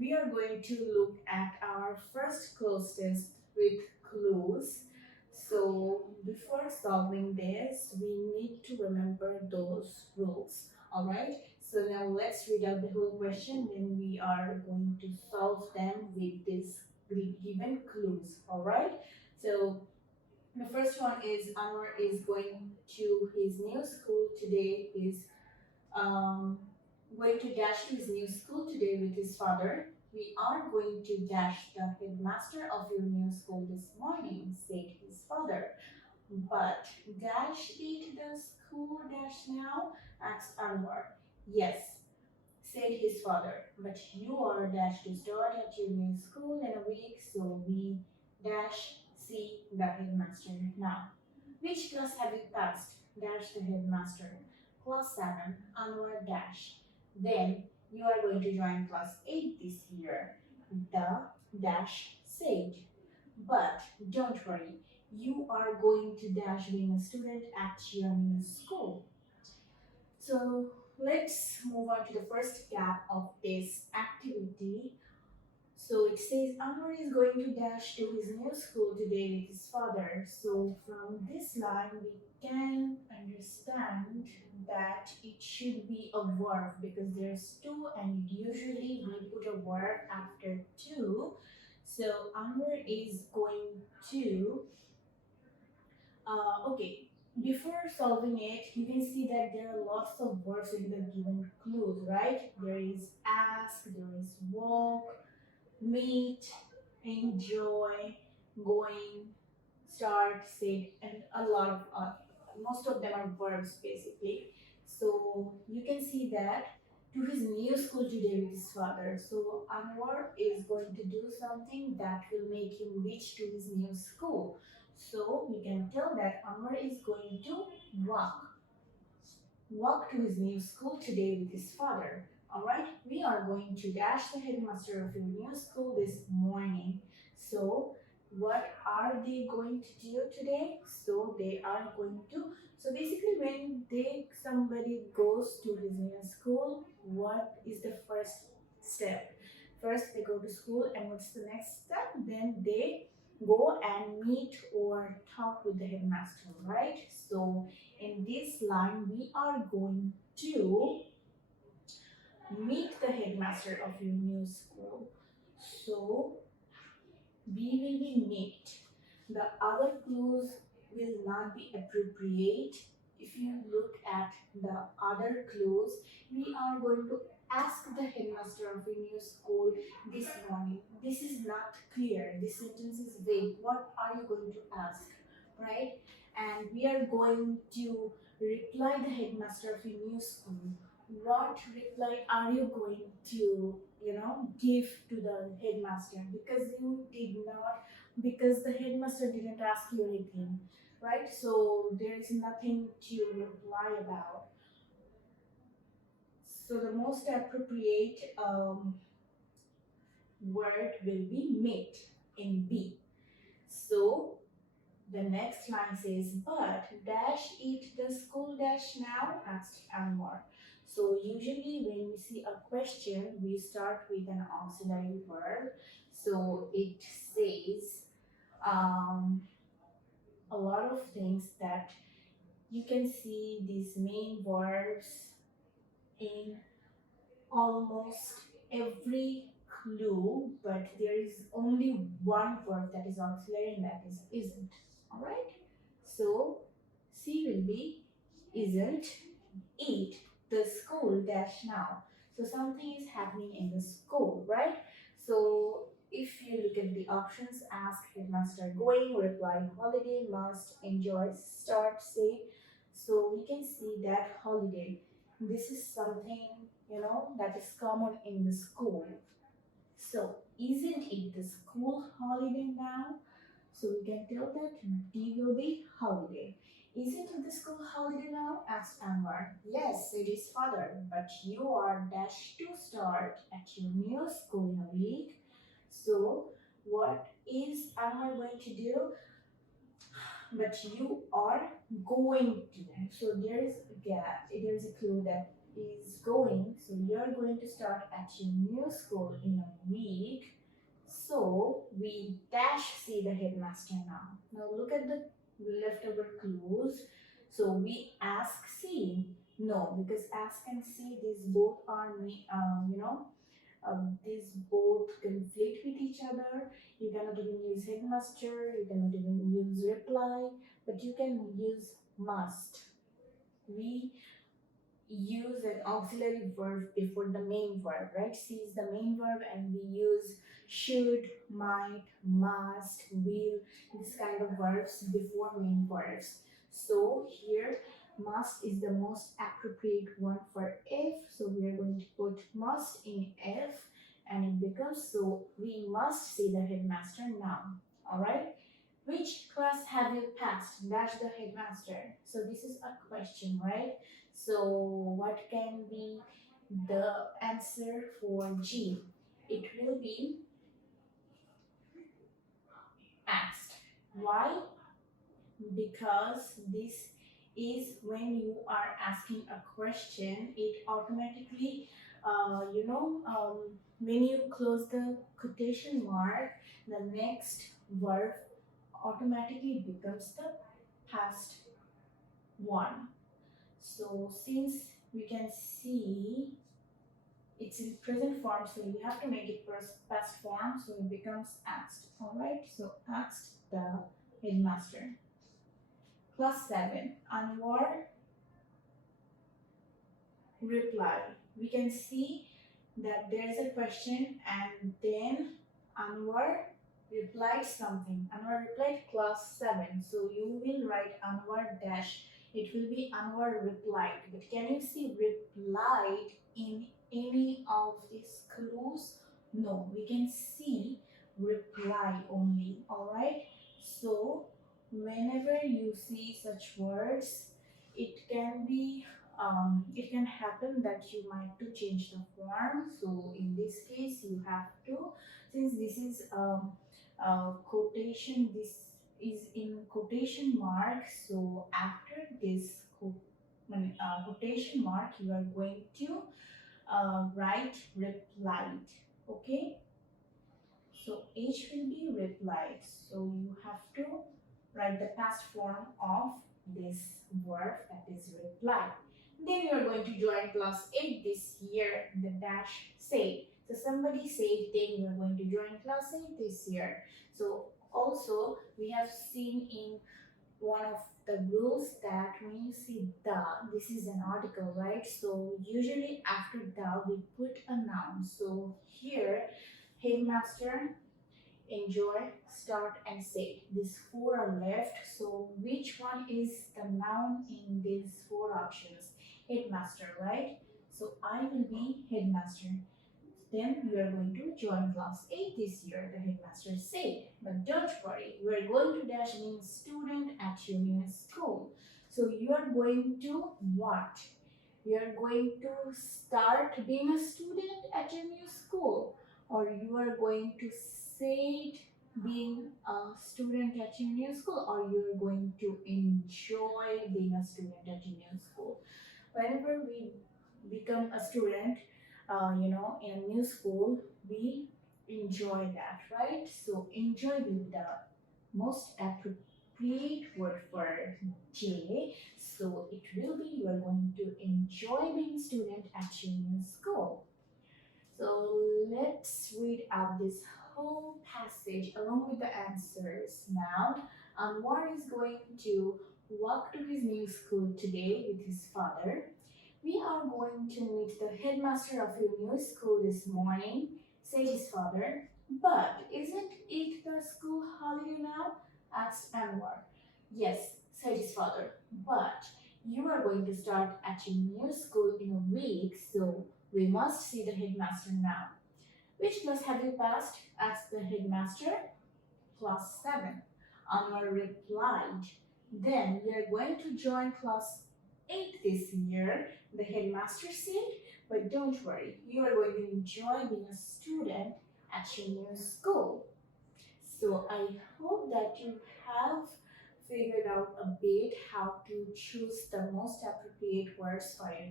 we are going to look at our first cloze test with clues. So before solving this, we need to remember those rules. All right. So now let's read out the whole question. Then we are going to solve them with these given clues. All right. So the first one is Anwar is going to his new school today. Is um, going to dash to his new school today with his father. We are going to dash the headmaster of your new school this morning, said his father. But dash it the school dash now? Asked Anwar. Yes, said his father. But you are dash to start at your new school in a week, so we dash see the headmaster now. Which class have you passed? Dash the headmaster. Class 7, Anwar dash. Then you are going to join class 8 this year. The dash said. But don't worry, you are going to dash being a student at your new school. So let's move on to the first gap of this activity. So it says Amr is going to dash to his new school today with his father. So from this line we can understand that it should be a verb because there's two and usually we put a verb after two. So Amr is going to okay, before solving it, you can see that there are lots of words in the given clues, right? There is ask, there is walk, meet, enjoy, going, start, sit, and a lot of most of them are verbs basically. So you can see that to his new school today with his father. So Anwar is going to do something that will make him reach to his new school. So we can tell that Anwar is going to walk walk to his new school today with his father. Alright, we are going to dash the headmaster of your new school this morning. So, what are they going to do today? So, they are going to. So, basically, when somebody goes to his new school, what is the first step? First, they go to school, and what's the next step? Then they go and meet or talk with the headmaster, right? So, in this line, we are going to meet the headmaster of your new school. So we will be meet. The other clues will not be appropriate. If you look at the other clues, we are going to ask the headmaster of your new school this morning. This is not clear. This sentence is vague. What are you going to ask? Right? And we are going to reply the headmaster of your new school. What reply are you going to give to the headmaster? Because you did not, because the headmaster didn't ask you anything, right? So there is nothing to reply about. So the most appropriate word will be meet in B. So the next line says, but dash it the school dash now? Asked Anwar. So usually when we see a question, we start with an auxiliary verb. So it says a lot of things that you can see these main verbs in almost every clue, but there is only one verb that is auxiliary and that is isn't. Alright? So C will be isn't eat the school dash now. So something is happening in the school, right? So if you look at the options, ask, headmaster, going, reply, holiday, must, enjoy, start, say. So we can see that holiday. This is something, that is common in the school. So isn't it the school holiday now? So we can tell that D will be holiday. Isn't it the school holiday now? Asked Anwar. Yes, it is, father, but you are dash to start at your new school in a week. So what is Anwar going to do? But you are going to. So there is a gap. There is a clue that is going. So you are going to start at your new school in a week. So we dash see the headmaster now. Now look at the leftover clues. So we ask see. No, because ask and see, these both are these both conflict with each other. You cannot even use headmaster, you cannot even use reply, but you can use must. We use an auxiliary verb before the main verb, right? See is the main verb and we use should, might, must, will, this kind of verbs before main verbs. So here must is the most appropriate one for if. So we are going to put must in if and it becomes so we must see the headmaster now. Alright? Which class have you passed? Dash the headmaster. So this is a question, right? So what can be the answer for G? It will be asked. Why? Because this is when you are asking a question, it automatically, when you close the quotation mark, the next verb automatically becomes the past one. So since we can see it's in present form, so you have to make it past form, so it becomes asked. Alright, so asked the headmaster. Class 7, Anwar reply. We can see that there's a question and then Anwar replied something. Anwar replied class 7. So you will write Anwar dash. It will be Anwar replied. But can you see replied in any of these clues? No, we can see reply only. Alright. So whenever you see such words, it can happen that you might to change the form. So in this case you have to, since this is quotation, this is in quotation mark, so after this quotation mark you are going to write replied. Okay, so H will be replied. So you have to write the past form of this verb, that is reply. Then you are going to join class 8 this year, the dash say. So somebody said then you are going to join class 8 this year. So also we have seen in one of the rules that when you see the, this is an article, right? So usually after the we put a noun. So here headmaster, enjoy, start and say. These four are left. So which one is the noun in these four options? Headmaster, right? So I will be headmaster. Then you are going to join class 8 this year, the headmaster said. But don't worry, we are going to dash mean student at your new school. So you are going to what? You are going to start being a student at your new school, or you are going to say being a student at your new school, or you are going to enjoy being a student at your new school. Whenever we become a student, in a new school, we enjoy that, right? So enjoy will be the most appropriate word for J. So it will be you are going to enjoy being a student at your new school. So let's read out this whole passage along with the answers now. Anwar is going to walk to his new school today with his father. We are going to meet the headmaster of your new school this morning, said his father. But isn't it the school holiday now? Asked Anwar. Yes, said his father. But you are going to start at your new school in a week, so we must see the headmaster now. Which class have you passed? Asked the headmaster. Class 7. Anwar replied. Then we are going to join class 8 this year, the headmaster said. But don't worry, you are going to enjoy being a student at your new school. So I hope that you have figured out a bit how to choose the most appropriate words for your